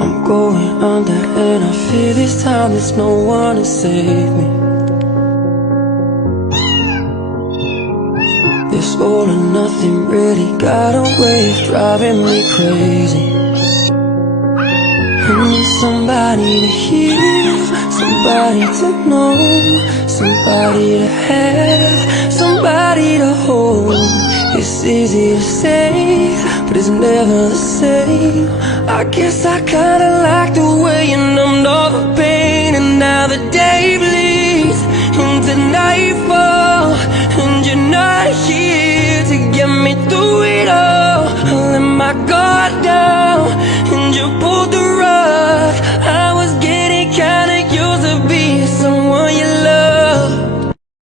I'm going under and I fear this time there's no one to save me. This all or nothing really got a way of driving me crazy. I need somebody to hear, somebody to know, somebody to have, somebody to hold. It's easy to say, but it's never the same. I guess I kinda like the way you numbed all the pain. And now the day bleeds into nightfall, and you're not here to get me through it all. I let my guard down,